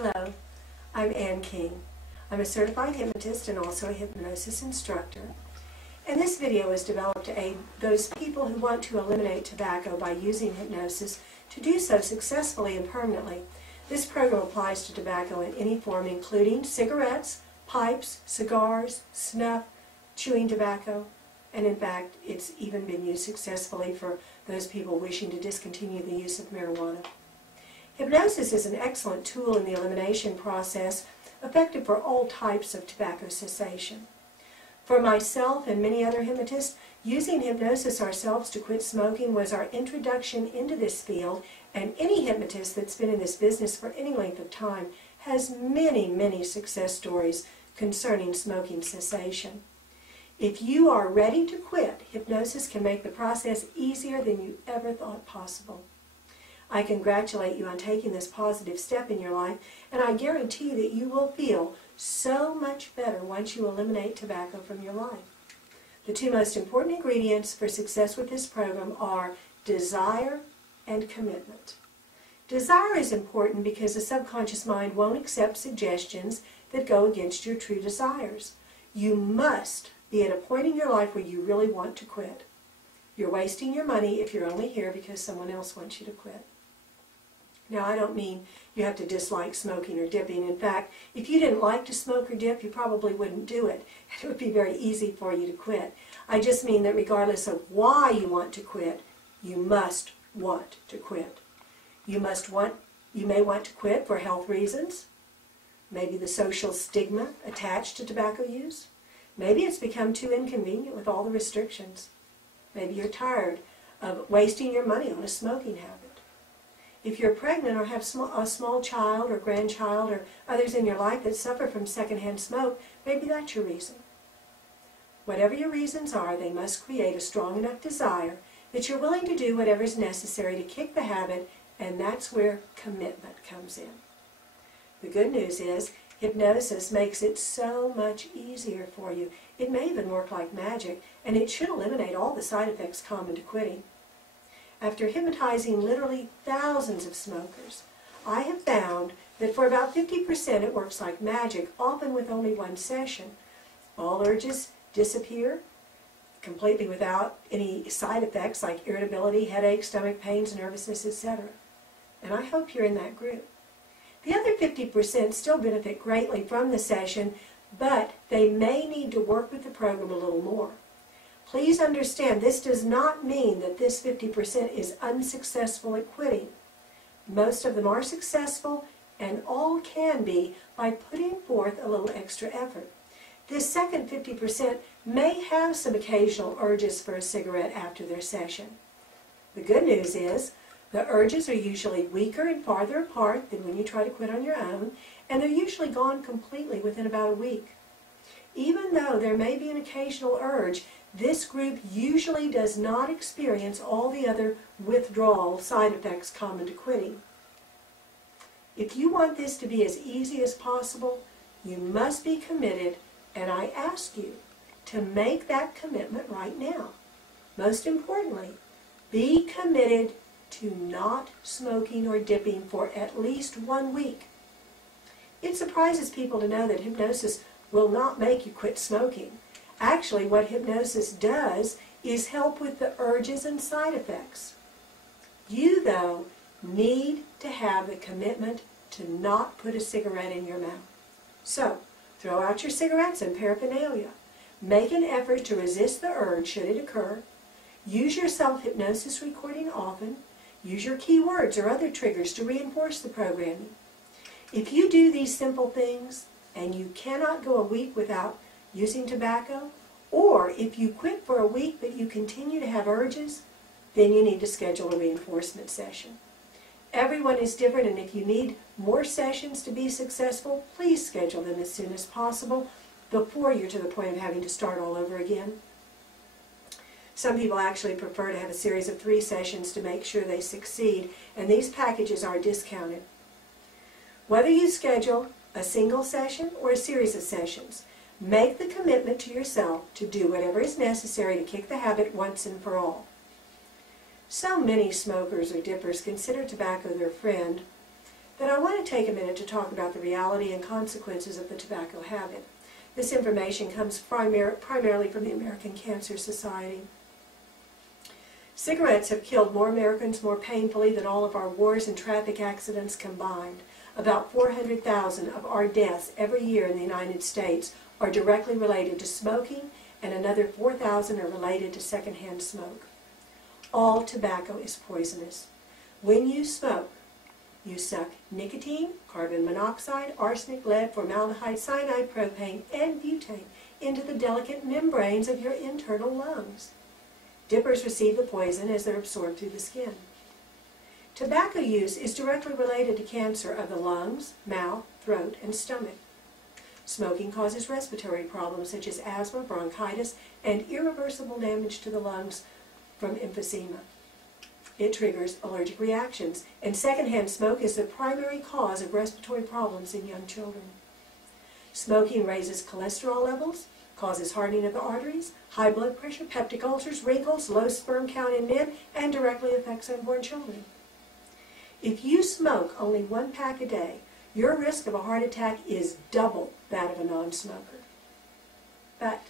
Hello, I'm Ann King. I'm a certified hypnotist and also a hypnosis instructor. And this video is developed to aid those people who want to eliminate tobacco by using hypnosis to do so successfully and permanently. This program applies to tobacco in any form, including cigarettes, pipes, cigars, snuff, chewing tobacco, and in fact, it's even been used successfully for those people wishing to discontinue the use of marijuana. Hypnosis is an excellent tool in the elimination process, effective for all types of tobacco cessation. For myself and many other hypnotists, using hypnosis ourselves to quit smoking was our introduction into this field, and any hypnotist that's been in this business for any length of time has many success stories concerning smoking cessation. If you are ready to quit, hypnosis can make the process easier than you ever thought possible. I congratulate you on taking this positive step in your life, and I guarantee that you will feel so much better once you eliminate tobacco from your life. The two most important ingredients for success with this program are desire and commitment. Desire is important because the subconscious mind won't accept suggestions that go against your true desires. You must be at a point in your life where you really want to quit. You're wasting your money if you're only here because someone else wants you to quit. Now, I don't mean you have to dislike smoking or dipping. In fact, if you didn't like to smoke or dip, you probably wouldn't do it. It would be very easy for you to quit. I just mean that regardless of why you want to quit, you must want to quit. You may want to quit for health reasons, maybe the social stigma attached to tobacco use. Maybe it's become too inconvenient with all the restrictions. Maybe you're tired of wasting your money on a smoking habit. If you're pregnant or have a small child or grandchild or others in your life that suffer from secondhand smoke, maybe that's your reason. Whatever your reasons are, they must create a strong enough desire that you're willing to do whatever is necessary to kick the habit, and that's where commitment comes in. The good news is hypnosis makes it so much easier for you. It may even work like magic, and it should eliminate all the side effects common to quitting. After hypnotizing literally thousands of smokers, I have found that for about 50% it works like magic, often with only one session. All urges disappear completely without any side effects like irritability, headaches, stomach pains, nervousness, etc. And I hope you're in that group. The other 50% still benefit greatly from the session, but they may need to work with the program a little more. Please understand, this does not mean that this 50% is unsuccessful at quitting. Most of them are successful, and all can be by putting forth a little extra effort. This second 50% may have some occasional urges for a cigarette after their session. The good news is, the urges are usually weaker and farther apart than when you try to quit on your own, and they're usually gone completely within about a week. Even though there may be an occasional urge, this group usually does not experience all the other withdrawal side effects common to quitting. If you want this to be as easy as possible, you must be committed, and I ask you to make that commitment right now. Most importantly, be committed to not smoking or dipping for at least 1 week. It surprises people to know that hypnosis will not make you quit smoking. Actually, what hypnosis does is help with the urges and side effects. You, though, need to have the commitment to not put a cigarette in your mouth. So, throw out your cigarettes and paraphernalia. Make an effort to resist the urge should it occur. Use your self-hypnosis recording often. Use your keywords or other triggers to reinforce the programming. If you do these simple things, and you cannot go a week without using tobacco, or if you quit for a week but you continue to have urges, then you need to schedule a reinforcement session. Everyone is different, and if you need more sessions to be successful, please schedule them as soon as possible before you're to the point of having to start all over again. Some people actually prefer to have a series of 3 sessions to make sure they succeed, and these packages are discounted. Whether you schedule a single session or a series of sessions, make the commitment to yourself to do whatever is necessary to kick the habit once and for all. So many smokers or dippers consider tobacco their friend, But I want to take a minute to talk about the reality and consequences of the tobacco habit. This information comes primarily from the American Cancer Society. Cigarettes have killed more Americans more painfully than all of our wars and traffic accidents combined. About 400,000 of our deaths every year in the United States are directly related to smoking, and another 4,000 are related to secondhand smoke. All tobacco is poisonous. When you smoke, you suck nicotine, carbon monoxide, arsenic, lead, formaldehyde, cyanide, propane, and butane into the delicate membranes of your internal lungs. Dippers receive the poison as they're absorbed through the skin. Tobacco use is directly related to cancer of the lungs, mouth, throat, and stomach. Smoking causes respiratory problems such as asthma, bronchitis, and irreversible damage to the lungs from emphysema. It triggers allergic reactions, and secondhand smoke is the primary cause of respiratory problems in young children. Smoking raises cholesterol levels, causes hardening of the arteries, high blood pressure, peptic ulcers, wrinkles, low sperm count in men, and directly affects unborn children. If you smoke only 1 pack a day, your risk of a heart attack is double that of a non-smoker. But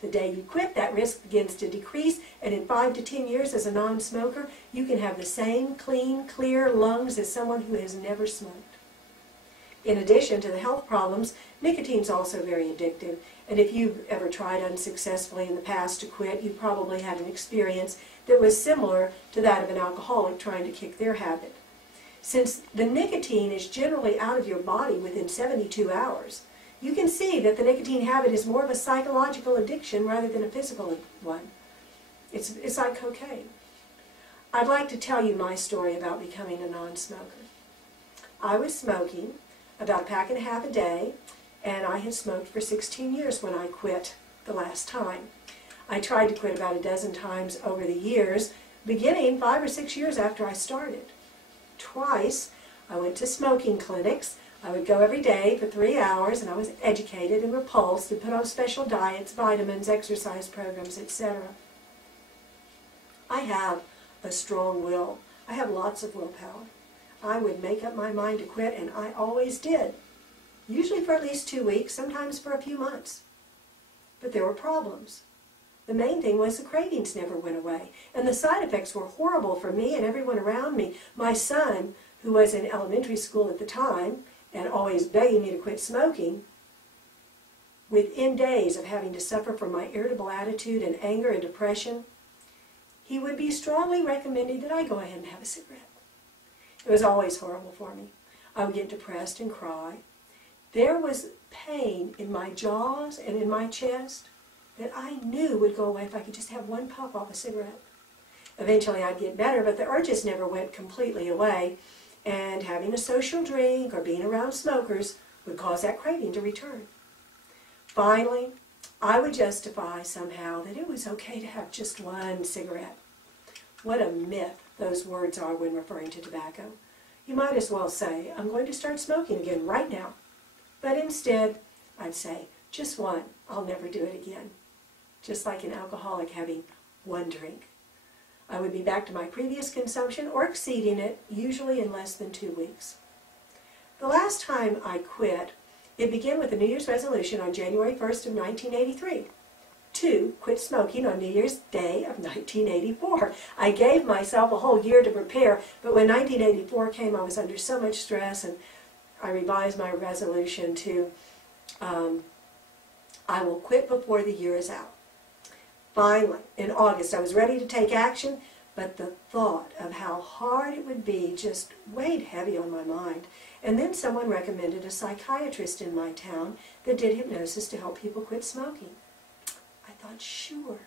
the day you quit, that risk begins to decrease, and in 5 to 10 years as a non-smoker, you can have the same clean, clear lungs as someone who has never smoked. In addition to the health problems, nicotine is also very addictive, and if you've ever tried unsuccessfully in the past to quit, you probably had an experience that was similar to that of an alcoholic trying to kick their habit. Since the nicotine is generally out of your body within 72 hours, you can see that the nicotine habit is more of a psychological addiction rather than a physical one. It's like cocaine. I'd like to tell you my story about becoming a non-smoker. I was smoking about 1.5 packs a day, and I had smoked for 16 years when I quit the last time. I tried to quit about 12 times over the years, beginning 5 or 6 years after I started. Twice, I went to smoking clinics. I would go every day for 3 hours, and I was educated and repulsed and put on special diets, vitamins, exercise programs, etc. I have a strong will. I have lots of willpower. I would make up my mind to quit, and I always did. Usually for at least 2 weeks, sometimes for a few months. But there were problems. The main thing was the cravings never went away, and the side effects were horrible for me and everyone around me. My son, who was in elementary school at the time, and always begging me to quit smoking, within days of having to suffer from my irritable attitude and anger and depression, he would be strongly recommending that I go ahead and have a cigarette. It was always horrible for me. I would get depressed and cry. There was pain in my jaws and in my chest that I knew would go away if I could just have 1 puff off a cigarette. Eventually I'd get better, but the urges never went completely away, and having a social drink or being around smokers would cause that craving to return. Finally, I would justify somehow that it was okay to have just 1 cigarette. What a myth those words are when referring to tobacco. You might as well say, I'm going to start smoking again right now. But instead, I'd say, just 1, I'll never do it again. Just like an alcoholic having 1 drink. I would be back to my previous consumption or exceeding it, usually in less than 2 weeks. The last time I quit, it began with a New Year's resolution on January 1st of 1983. To quit smoking on New Year's Day of 1984. I gave myself a whole year to prepare, but when 1984 came, I was under so much stress, and I revised my resolution to, I will quit before the year is out. Finally, in August, I was ready to take action, but the thought of how hard it would be just weighed heavy on my mind. And then someone recommended a psychiatrist in my town that did hypnosis to help people quit smoking. I thought, sure.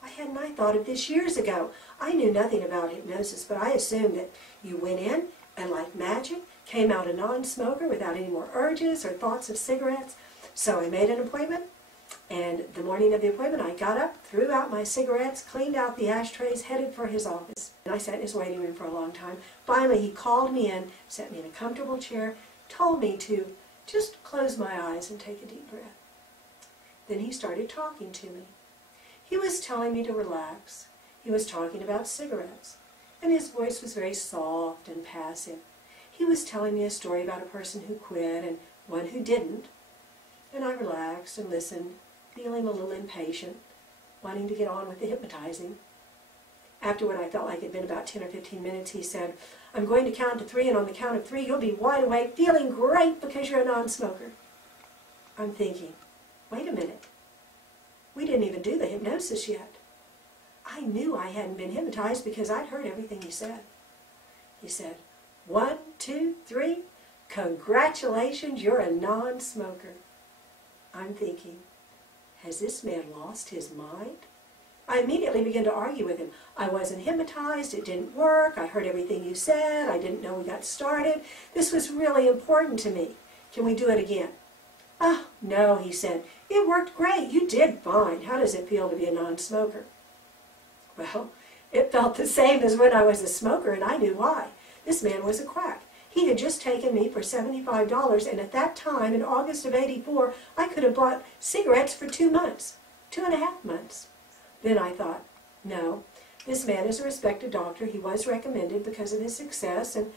Why hadn't I thought of this years ago? I knew nothing about hypnosis, but I assumed that you went in and, like magic, came out a non-smoker without any more urges or thoughts of cigarettes. So I made an appointment. And the morning of the appointment, I got up, threw out my cigarettes, cleaned out the ashtrays, headed for his office. And I sat in his waiting room for a long time. Finally, he called me in, set me in a comfortable chair, told me to just close my eyes and take a deep breath. Then he started talking to me. He was telling me to relax. He was talking about cigarettes. And his voice was very soft and passive. He was telling me a story about a person who quit and one who didn't, and I relaxed and listened, feeling a little impatient, wanting to get on with the hypnotizing. After what I felt like had been about 10 or 15 minutes, he said, "I'm going to count to 3, and on the count of 3, you'll be wide awake, feeling great because you're a non-smoker." I'm thinking, wait a minute. We didn't even do the hypnosis yet. I knew I hadn't been hypnotized because I'd heard everything he said. He said, 1, 2, 3, congratulations, you're a non-smoker. I'm thinking, has this man lost his mind? I immediately began to argue with him. I wasn't hypnotized, it didn't work, I heard everything you said, I didn't know we got started. This was really important to me. Can we do it again? "Oh, no," he said. "It worked great. You did fine. How does it feel to be a non-smoker?" Well, it felt the same as when I was a smoker, and I knew why. This man was a quack. He had just taken me for $75, and at that time, in August of '84, I could have bought cigarettes for 2 months, 2.5 months. Then I thought, no, this man is a respected doctor. He was recommended because of his success, and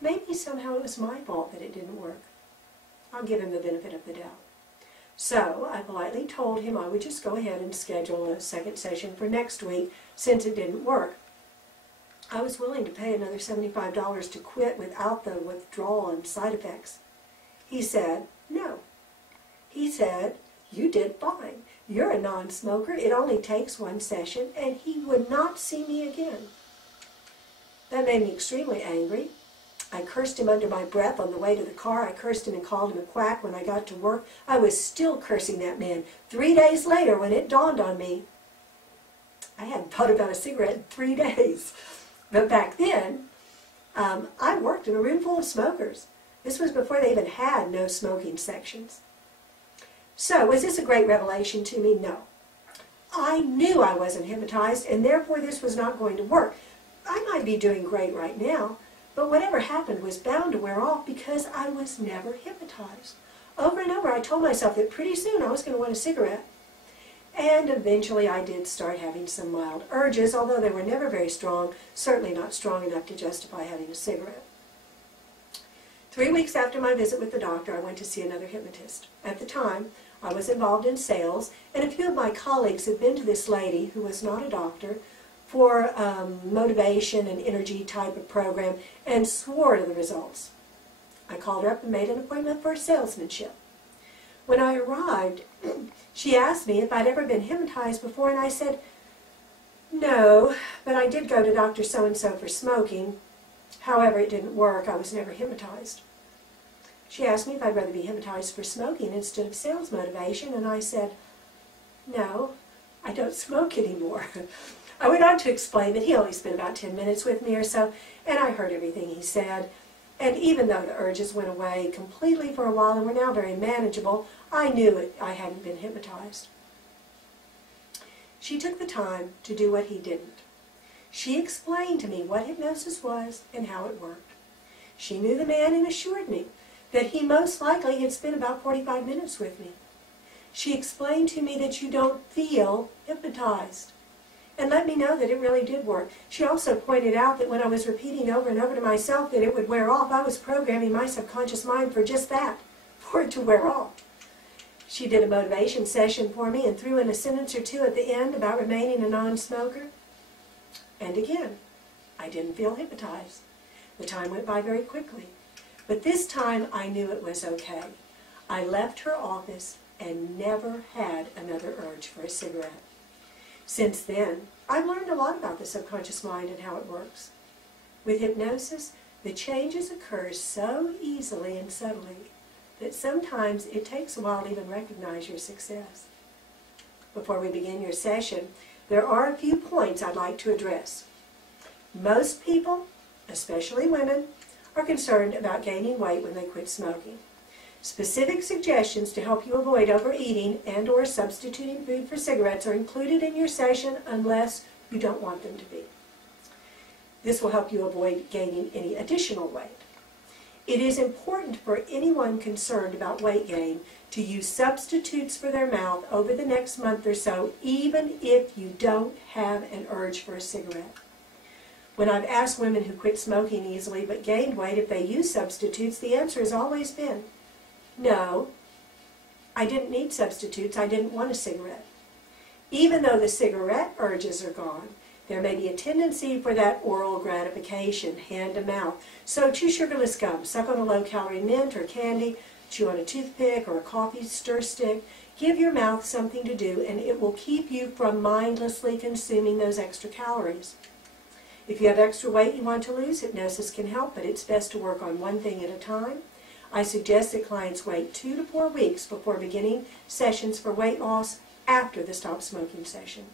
maybe somehow it was my fault that it didn't work. I'll give him the benefit of the doubt. So I politely told him I would just go ahead and schedule a second session for next week since it didn't work. I was willing to pay another $75 to quit without the withdrawal and side effects. He said, no. He said, you did fine. You're a non-smoker. It only takes 1 session, and he would not see me again. That made me extremely angry. I cursed him under my breath on the way to the car. I cursed him and called him a quack when I got to work. I was still cursing that man 3 days later when it dawned on me. I hadn't thought about a cigarette in 3 days. But back then, I worked in a room full of smokers. This was before they even had no smoking sections. So, was this a great revelation to me? No. I knew I wasn't hypnotized, and therefore this was not going to work. I might be doing great right now, but whatever happened was bound to wear off because I was never hypnotized. Over and over I told myself that pretty soon I was going to want a cigarette. And eventually I did start having some mild urges, although they were never very strong, certainly not strong enough to justify having a cigarette. 3 weeks after my visit with the doctor, I went to see another hypnotist. At the time, I was involved in sales, and a few of my colleagues had been to this lady, who was not a doctor, for motivation and energy type of program, and swore to the results. I called her up and made an appointment for salesmanship. When I arrived, she asked me if I'd ever been hypnotized before, and I said, no, but I did go to Dr. So-and-so for smoking. However, it didn't work. I was never hypnotized. She asked me if I'd rather be hypnotized for smoking instead of sales motivation, and I said, no, I don't smoke anymore. I went on to explain that he only spent about 10 minutes with me or so, and I heard everything he said. And even though the urges went away completely for a while and were now very manageable, I knew I hadn't been hypnotized. She took the time to do what he didn't. She explained to me what hypnosis was and how it worked. She knew the man and assured me that he most likely had spent about 45 minutes with me. She explained to me that you don't feel hypnotized, and let me know that it really did work. She also pointed out that when I was repeating over and over to myself that it would wear off, I was programming my subconscious mind for just that, for it to wear off. She did a motivation session for me and threw in a sentence or two at the end about remaining a non-smoker. And again, I didn't feel hypnotized. The time went by very quickly. But this time I knew it was okay. I left her office and never had another urge for a cigarette. Since then, I've learned a lot about the subconscious mind and how it works. With hypnosis, the changes occur so easily and subtly that sometimes it takes a while to even recognize your success. Before we begin your session, there are a few points I'd like to address. Most people, especially women, are concerned about gaining weight when they quit smoking. Specific suggestions to help you avoid overeating and or substituting food for cigarettes are included in your session unless you don't want them to be. This will help you avoid gaining any additional weight. It is important for anyone concerned about weight gain to use substitutes for their mouth over the next month or so, even if you don't have an urge for a cigarette. When I've asked women who quit smoking easily but gained weight if they use substitutes, the answer has always been, no, I didn't need substitutes, I didn't want a cigarette. Even though the cigarette urges are gone, there may be a tendency for that oral gratification, hand to mouth. So chew sugarless gum, suck on a low-calorie mint or candy, chew on a toothpick or a coffee stir stick. Give your mouth something to do, and it will keep you from mindlessly consuming those extra calories. If you have extra weight you want to lose, hypnosis can help, but it's best to work on one thing at a time. I suggest that clients wait 2 to 4 weeks before beginning sessions for weight loss after the stop smoking session.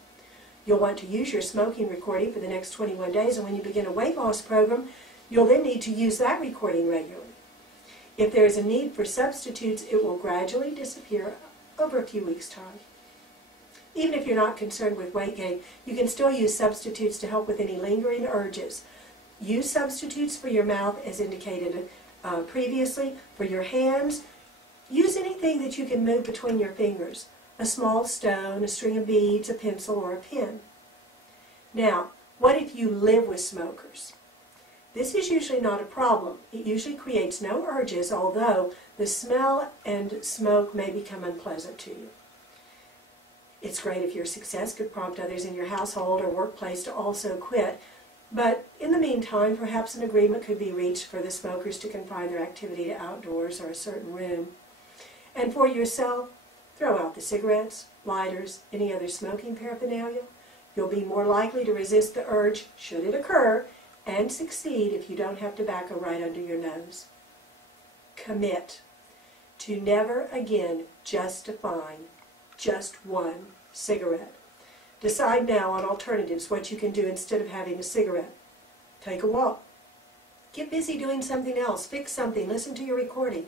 You'll want to use your smoking recording for the next 21 days, and when you begin a weight loss program, you'll then need to use that recording regularly. If there is a need for substitutes, it will gradually disappear over a few weeks' time. Even if you're not concerned with weight gain, you can still use substitutes to help with any lingering urges. Use substitutes for your mouth as indicated previously. For your hands, use anything that you can move between your fingers. A small stone, a string of beads, a pencil, or a pen. Now, what if you live with smokers? This is usually not a problem. It usually creates no urges, although the smell and smoke may become unpleasant to you. It's great if your success could prompt others in your household or workplace to also quit, but in the meantime, perhaps an agreement could be reached for the smokers to confine their activity to outdoors or a certain room. And for yourself, throw out the cigarettes, lighters, any other smoking paraphernalia. You'll be more likely to resist the urge, should it occur, and succeed if you don't have tobacco right under your nose. Commit to never again justifying just one cigarette. Decide now on alternatives, what you can do instead of having a cigarette. Take a walk. Get busy doing something else. Fix something. Listen to your recording.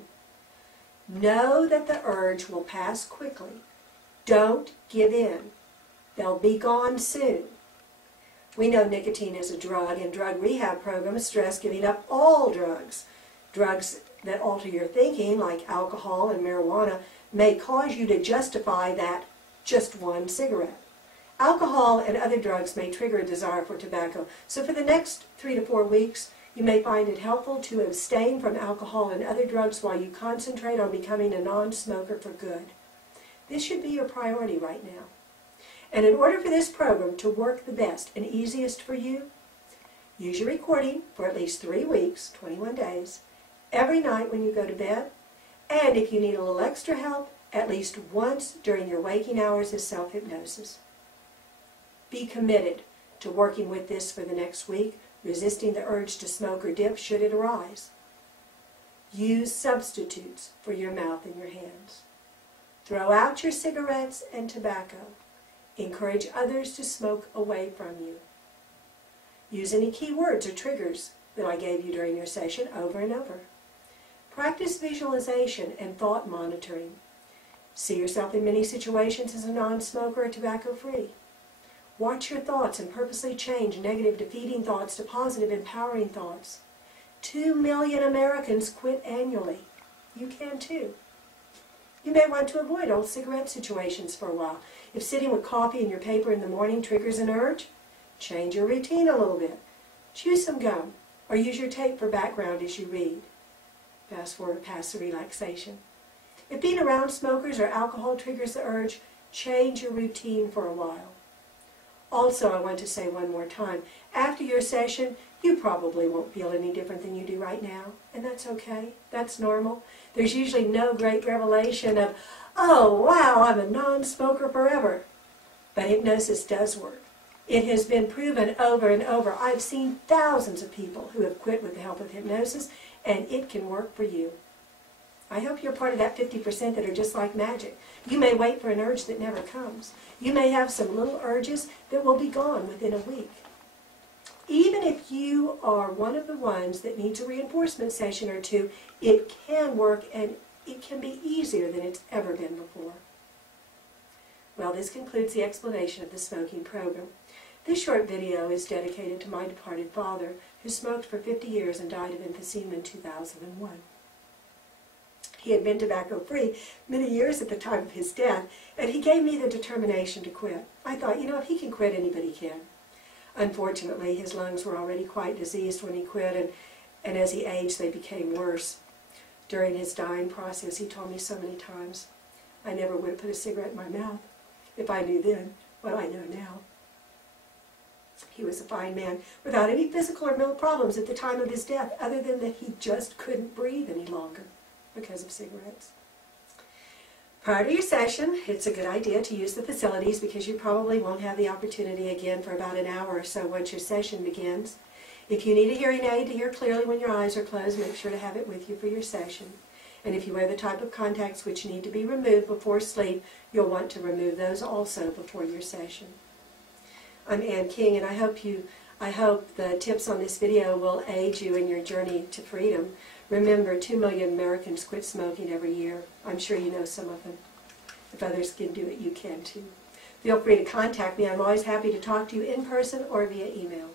Know that the urge will pass quickly. Don't give in. They'll be gone soon. We know nicotine is a drug, and drug rehab programs stress giving up all drugs. Drugs that alter your thinking, like alcohol and marijuana, may cause you to justify that just one cigarette. Alcohol and other drugs may trigger a desire for tobacco, so for the next 3 to 4 weeks, you may find it helpful to abstain from alcohol and other drugs while you concentrate on becoming a non-smoker for good. This should be your priority right now. And in order for this program to work the best and easiest for you, use your recording for at least 3 weeks, 21 days, every night when you go to bed, and if you need a little extra help, at least once during your waking hours is self-hypnosis. Be committed to working with this for the next week, resisting the urge to smoke or dip should it arise. Use substitutes for your mouth and your hands. Throw out your cigarettes and tobacco. Encourage others to smoke away from you. Use any key words or triggers that I gave you during your session over and over. Practice visualization and thought monitoring. See yourself in many situations as a non-smoker or tobacco-free. Watch your thoughts and purposely change negative defeating thoughts to positive empowering thoughts. 2 million Americans quit annually. You can too. You may want to avoid old cigarette situations for a while. If sitting with coffee and your paper in the morning triggers an urge, change your routine a little bit. Chew some gum or use your tape for background as you read. Fast forward past the relaxation. If being around smokers or alcohol triggers the urge, change your routine for a while. Also, I want to say one more time, after your session, you probably won't feel any different than you do right now, and that's okay. That's normal. There's usually no great revelation of, oh, wow, I'm a non-smoker forever. But hypnosis does work. It has been proven over and over. I've seen thousands of people who have quit with the help of hypnosis, and it can work for you. I hope you're part of that 50% that are just like magic. You may wait for an urge that never comes. You may have some little urges that will be gone within a week. Even if you are one of the ones that needs a reinforcement session or two, it can work and it can be easier than it's ever been before. Well, this concludes the explanation of the smoking program. This short video is dedicated to my departed father, who smoked for 50 years and died of emphysema in 2001. He had been tobacco-free many years at the time of his death, and he gave me the determination to quit. I thought, you know, if he can quit, anybody can. Unfortunately, his lungs were already quite diseased when he quit, and as he aged, they became worse. During his dying process, he told me so many times, I never would have put a cigarette in my mouth if I knew then what I know now. He was a fine man without any physical or mental problems at the time of his death, other than that he just couldn't breathe any longer because of cigarettes. Prior to your session, it's a good idea to use the facilities because you probably won't have the opportunity again for about an hour or so once your session begins. If you need a hearing aid to hear clearly when your eyes are closed, make sure to have it with you for your session. And if you wear the type of contacts which need to be removed before sleep, you'll want to remove those also before your session. I'm Ann King, and I hope the tips on this video will aid you in your journey to freedom. Remember, 2 million Americans quit smoking every year. I'm sure you know some of them. If others can do it, you can too. Feel free to contact me. I'm always happy to talk to you in person or via email.